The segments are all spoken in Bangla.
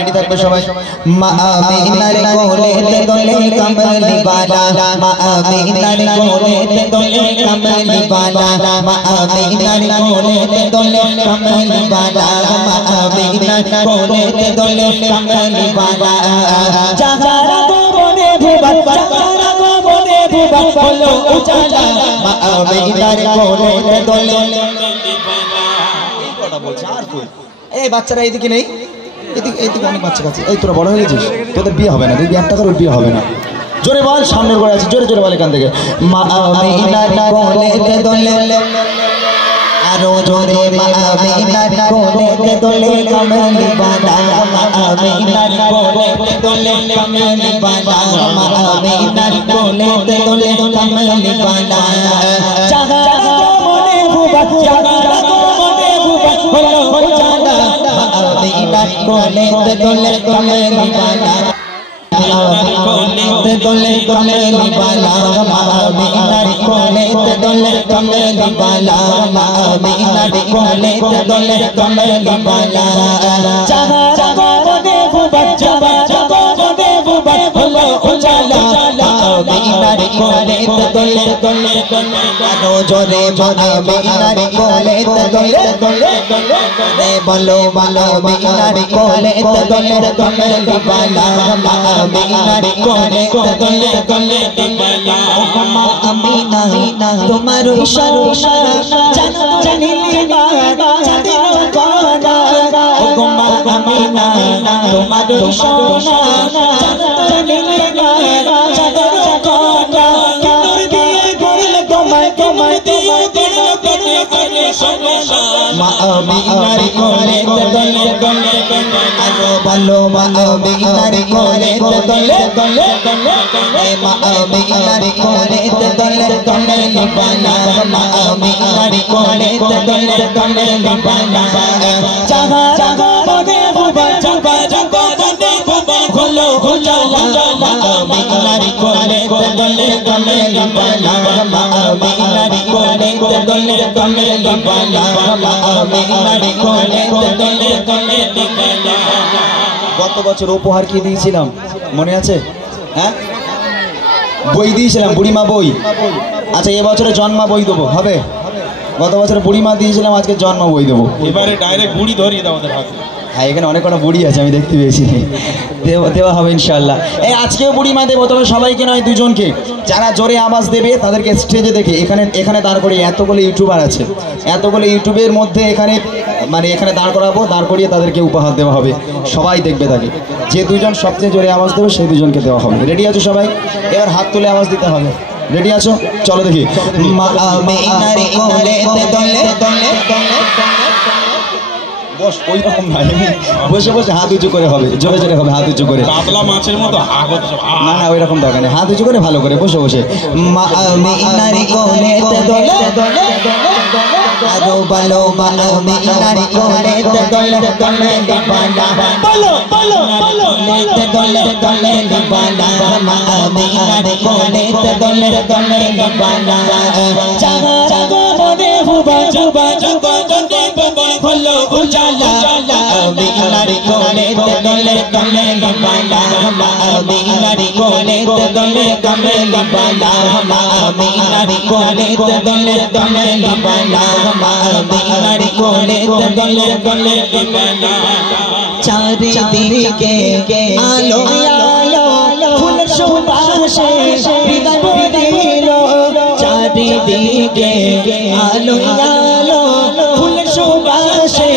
রেডি থাকবে সবাই। মা আমিনার কোলেতে দোলে কামলি বালা, মা আমিনার কোলেতে দোলে কামলি বালা, মা আমিনার কোলেতে দোলে কামলি বালা, মা আমিনার কোলেতে দোলে কামলি বালা। জাহারা গোবনে ভুবা, জাহারা গোবনে ভুবা হলো উজালা, মা আমিনার কোলেতে দোলে কামলি বালা। এই কথা বলছে আর কই? এই বাচ্চারা এইদিকে নেই, এইদিকে অনেক বাচ্চা আছে। এই তোরা বড় হয়ে গেছিস, তোদের বিয়ে হবে না, তুই একটা করে বিয়ে হবে না। জোরে বল, সামনের করে আছে, জোরে জোরে বল এখান থেকে। মা আমিনার কোলেতে দোলে, আরো জোরে মা আমিনার কোলেতে দোলে কামলি বালা, মা আমিনার কোলেতে দোলে কামলি বালা, মা আমিনার কোলেতে দোলে কামলি বালা। জাহারা গোবনে ভুবা, জাহারা গোবনে ভুবা হলো উজালা, মা আমিনার কোলেতে দোলে কামলি বালা, কোলেতে দোলে কামলি বালা, মা আমিনার কোলেতে দোলে কামলি বালা, মা আমিনার কোলেতে দোলে কামলি বালা। জাহারা গোবনে ভুবা, জাহারা গোবনে ভুবা হলো উজালা, মা আমিনার কোলেতে দোলে দোলে দোলে, আরো জোরে মা আমিনার কোলেতে দোলে দোলে দোলে বলো, মা আমিনার কোলেতে দোলে কামলি বালা, মা আমিনার কোলেতে দোলে কামলি বালা। মা আমিনা তোমার ইশারা জানো জানিলে না চাঁদের কোনা, ও মা আমিনা তোমার ইশারা জানো জানিলে না চাঁদের কোনা। নূর দিয়ে গড়লে তোমায় তোমায় দিয়ে গড়লে গড়লে গড়লে সোনা, মা আমিনার কোলেতে দোলে দোলে দোলে, আরো বলো মা আমিনার কোলেতে দোলে দোলে দোলে, মা আমিনার কোলেতে দোলে কামলি বালা, মা আমিনার কোলেতে দোলে কামলি বালা। জাহারা গোবনে ভুবা, জাহারা গোবনে ভুবা হলো উজালা, মা আমিনার কোলেতে দোলে কামলি বালা, মা আমিনার কোলেতে দোলে কামলি বালা, মা আমিনার কোলেতে দোলে কামলি বালা। গত বছর উপহার কি দিয়েছিলাম মনে আছে? হ্যাঁ, বই দিয়েছিলাম, বুড়িমা বই। আচ্ছা, এবছরে জন্মা বই দেবো, হবে? গত বছরে বুড়িমা দিয়েছিলাম, আজকে জন্মা বই দেবো। এবারে ডাইরেক্ট বুড়ি ধরিয়ে দাও ওদের হাতে। হ্যাঁ, এখানে অনেক কোনো বুড়ি আছে, আমি দেখতে পেয়েছি, দেওয়া হবে ইনশাল্লাহ। এই আজকেও বুড়িমা দেবো, তবে সবাইকে নয়, দুজনকে। যারা জোরে আওয়াজ দেবে তাদেরকে স্টেজে দেখে এখানে দাঁড় করিয়ে, এতগুলো ইউটিউবার আছে, এতগুলো ইউটিউবের মধ্যে এখানে দাঁড় করাবো, দাঁড় করিয়ে তাদেরকে উপহার দেওয়া হবে, সবাই দেখবে তাকে। যে দুজন সবচেয়ে জোরে আওয়াজ দেবে সেই দুজনকে দেওয়া হবে। রেডি আছো সবাই? এবার হাত তুলে আওয়াজ দিতে হবে। রেডি আছো? চলো দেখি। মা আমিনার কোলেতে দোলে দোলে দোলে, বস ওই রকম ভাই, বসে বসে হাত উঁচু করে হবে, জোরে জোরে হবে, হাত উঁচু করে, কাতলা মাছের মতো। না না, ওই রকম দরকার নেই, হাত উঁচু করে ভালো করে বসে বসে। মা আমিনার কোলেতে দোলে দোলে দোলে, আরো বলো মা আমিনার কোলেতে দোলে কামলি বালা, বলো বলো বলো, কোলেতে দোলে কামলি বালা, মা আমিনার কোলেতে দোলে কামলি বালা। জাহারা গোবনে ভুবা, জাহারা গোবনে ভুবা হলো উজালা, মা আমিনার কোলেতে দোলে কামলি বালা, মা আমিনার কোলেতে দোলে কামলি বালা, মা আমিনার কোলেতে দোলে কামলি বালা, মা আমিনার কোলেতে দোলে কামলি বালা। চারিদিকে আলো আলো ফুল সুবাসে হৃদয় ভরিল, চারিদিকে আলো আলো ফুল সুবাসে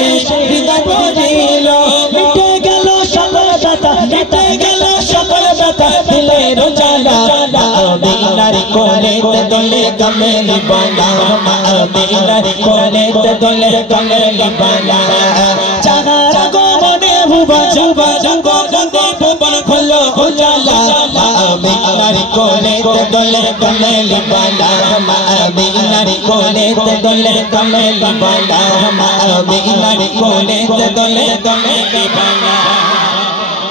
হৃদয় ভরিল, মিটে গেল সকল ব্যথা, মিটে গেল সকল ব্যথা, দিলের জ্বালা, মা আমিনার কোলেতে দোলে কামলি বালা, মা আমিনার কোলেতে দোলে কামলি বালা। জাহারা গোবনে ভুবা, জাহারা গোবনে ভুবা হলো উজালা, মা আমিনার কোলেতে দোলে কামলি বালা, মা আমিনার কোলেতে দোলে কামলি বালা, মা আমিনার কোলেতে দোলে কামলি বালা।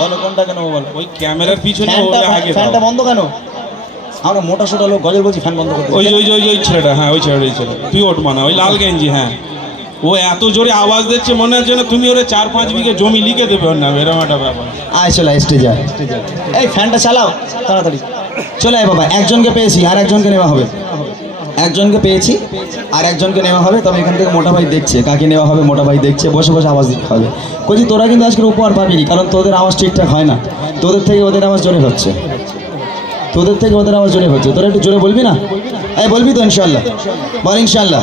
বলো কোনটা কেন বল? ওই ক্যামেরার পিছনে ফ্যানটা বন্ধ কেন? আমরা মোটা সোটা লোক, গজল বলছি, ফ্যান বন্ধ করতে। ওই ছেলেটা, হ্যাঁ ওই ছেলেটা, তুই ওঠ মানা, ওই লাল গেঞ্জি। হ্যাঁ ও এত জোরে আওয়াজ দিচ্ছে মনে হচ্ছে না তুমি ওরে 4-5 বিঘে জমি লিখে দেবে ওর নামে, এরকম একটা ব্যাপার। আয় চলে স্টেজে, এই ফ্যানটা চালাও তাড়াতাড়ি। চলে আয় বাবা, একজনকে পেয়েছি আর একজনকে নেওয়া হবে, একজনকে পেয়েছি আর একজনকে নেওয়া হবে। তবে এখান থেকে মোটা ভাই দেখছে কাকে নেওয়া হবে, মোটা ভাই দেখছে, বসে বসে আওয়াজ দিতে হবে। কইছি তোরা কিন্তু আজকের উপহার পাবি, কারণ তোদের আওয়াজ ঠিকঠাক হয় না, তোদের থেকে ওদের আওয়াজ জোরে হচ্ছে, তোদের থেকে ওদের আওয়াজ জোরে হচ্ছে। তোরা একটু জোরে বলবি না? এই বলবি তো ইনশাল্লাহ? বল ইনশাল্লাহ।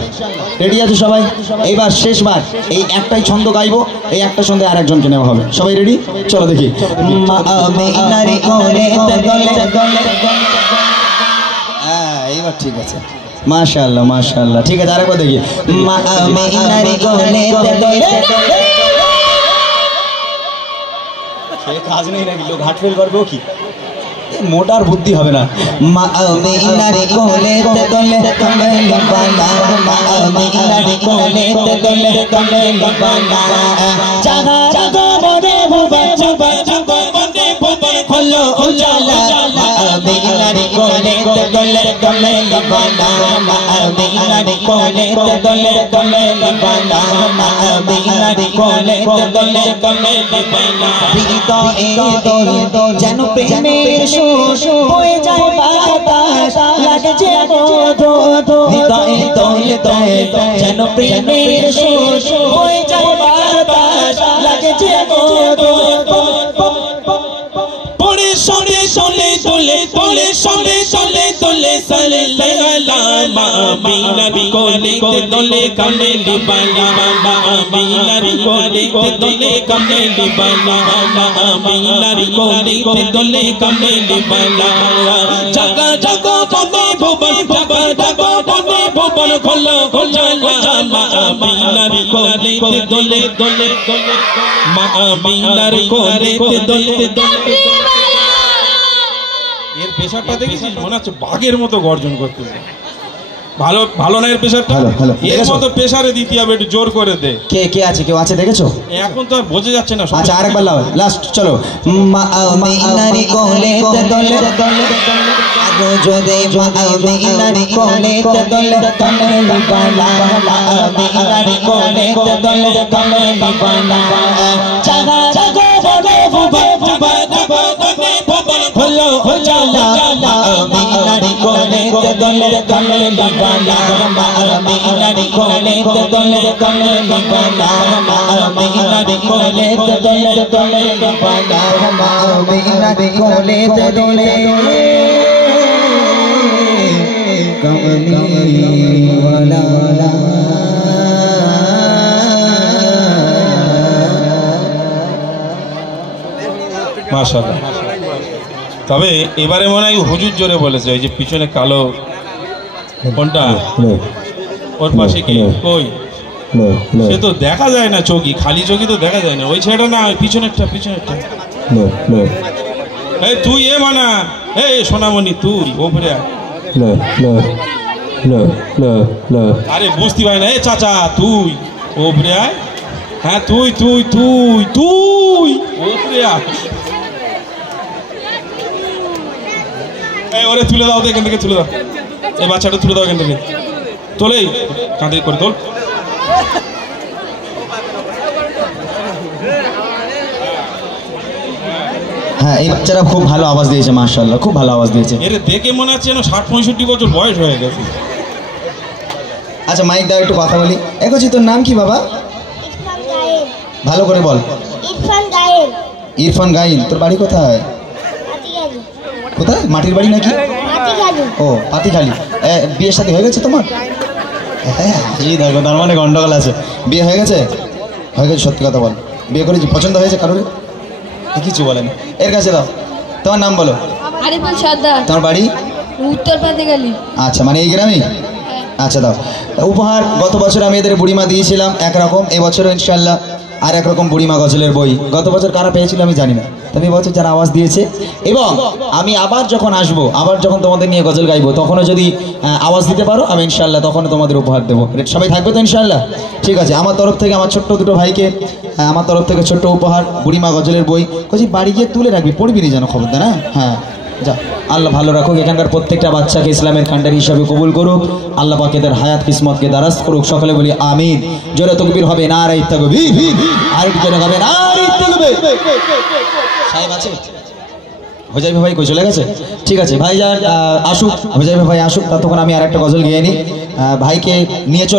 রেডি আছে সবাই? এইবার শেষবার এই একটাই ছন্দ গাইবো, এই একটা ছন্দে আর একজনকে নেওয়া হবে। সবাই রেডি? চলো দেখি। হ্যাঁ এইবার ঠিক আছে, মাশাআল্লাহ মাশাআল্লাহ। ঠিক আছে আরেকবার দেখি। কাজ নেই নাকি, লোক হাট ফেল করবো কি? মোটার বুদ্ধি হবে না। যেন প্রেমের সুর বয়ে যায় বাতাস, লাগে যে হৃদয়ে তোলে তোলে, যেন প্রেমের সুর বয়ে যায় বাতাস, লাগে যে পড়ে সরে সলে তোলে তোলে সরে সলে তোলে সালাম আমিনার কোলে তোলে কামেলি বালা আমিনার কোলে তোলে কামেলি বালা আমিনার কোলে তোলে কামেলি বালা জাগা জাগা বনে ভুবন জাগা জাগা বনে ভুবন খোলো খোলা আমিনার কোলে তোলে তোলে মা আমিনার কোলে তোলে তোলে। এর প্রেশারটা দেখেছিস, মনে হচ্ছে বাঘের মতো গর্জন করতেছে। ভালো ভালো না এর প্রেশারটা? এর মতো প্রেশারে দিতে হবে, একটু জোর করে দে। কে কে আছে, কেউ আছে দেখেছো? এখন তো আর বোঝা যাচ্ছে না। আচ্ছা আরেকবার লাও, লাস্ট চলো। মা আমিনারি কোলে দোলে দোলে আরো জোরে, মা আমিনারি কোলে দোলে দোলে বালা আমিনারি কোলে দোলে দোলে বালা জাগা জাগা বনে ভুবন জাগা জাগা বনে ভুবন হলো জালা আমিনারি কোলে দোলে দোলে বালা আমিনারি কোলে দোলে দোলে বালা আমিনারি কোলে দোলে দোলে বালা আমিনারি কোলে দোলে কমলি ওয়ালা। মাশাআল্লাহ। তবে এবারে মনে হয় হুজুর জোরে বলেছে, ওই যে পিছনে কালো কোনটা, ওর পাশে কি কই, সে তো দেখা যায় না, চৌকি খালি চৌকি তো দেখা যায় না। ওই ছেলেটা না, পিছনেরটা পিছনেরটা। এই তুই এ মানা, এই সোনামণি তুই ওপরে আরে বুঝতে পারি না। এ চাচা তুই ওপরে আয়। হ্যাঁ তুই তুই তুই তুই ওপরে আয়। এই ওরে তুলে দাও তো এখান থেকে, তুলে দাও এই বাচ্চাটা, তুলে দাও এখান থেকে, তোলেই কাঁধে করে তোল। হ্যাঁ এই বাচ্চারা খুব ভালো আওয়াজ দিয়েছে, মাশাআল্লাহ খুব ভালো আওয়াজ দিয়েছে। এর দেখে মনে হচ্ছে যেন 60-65 বছর বয়স হয়ে গেছে। আচ্ছা মাইক দাও, একটু কথা বলি। এগোছি, তোর নাম কি বাবা? ভালো করে বল। ইরফান গায়েন। ইরফান গাইন। তোর বাড়ি কোথায়? পাতিখালি। কোথায়? মাটির বাড়ি নাকি? পাতিখালি। ও পাতিখালি। বিয়ের সাথে হয়ে গেছে তোমার? হ্যাঁ এই দেখো, তার মানে গন্ডগোল আছে। বিয়ে হয়ে গেছে? হয়ে গেছে, সত্যি কথা বল। বিয়ে করেছি, পছন্দ হয়েছে কারোর? কিছু বলেন। এর কাছে দাও, তোমার নাম বলো। আরিফুল সর্দার। তোমার বাড়ি? উত্তর পাতিখালি। আচ্ছা মানে এই গ্রামেই? আচ্ছা দাও। উপহার গত বছর আমি এদের বুড়িমা দিয়েছিলাম একরকম, এবছরও ইনশাল্লাহ আর একরকম বুড়িমা গজলের বই। গত বছর কারা পেয়েছিল আমি জানি না, তবে এবছর যারা আওয়াজ দিয়েছে। এবং আমি আবার যখন আসবো, আবার যখন তোমাদের নিয়ে গজল গাইবো, তখনও যদি আওয়াজ দিতে পারো আমি ইনশাল্লাহ তখনও তোমাদের উপহার দেবো। সবাই থাকবে তো ইনশাল্লাহ? ঠিক আছে, আমার তরফ থেকে আমার ছোট্ট দুটো ভাইকে আমার তরফ থেকে ছোট্ট উপহার, বুড়িমা গজলের বই। বলছি বাড়ি গিয়ে তুলে রাখবি, পড়বি নি যেন, খবরদার। হ্যাঁ যা আল্লাহ ভালো রাখুক, এখানকার প্রত্যেকটা বাচ্চাকে ইসলামের কান্ডারি হিসাবে কবুল করুক, আল্লাহ পাক এদের হায়াত কিসমতকে দারাজ করুক। সকলে বলি আমিন। জোরে তাকবীর হবে, নারে তাকবীর, আর একটু জোরে হবে নারে তাকবীর। সাহেব আছে? হোজাইফা ভাই কই চলে গেছে? ঠিক আছে ভাইজান আসুক, হোজাইফা ভাই আসুক, ততক্ষণ আমি আর একটা গজল গেয়ে নিই। ভাইকে নিয়ে চলে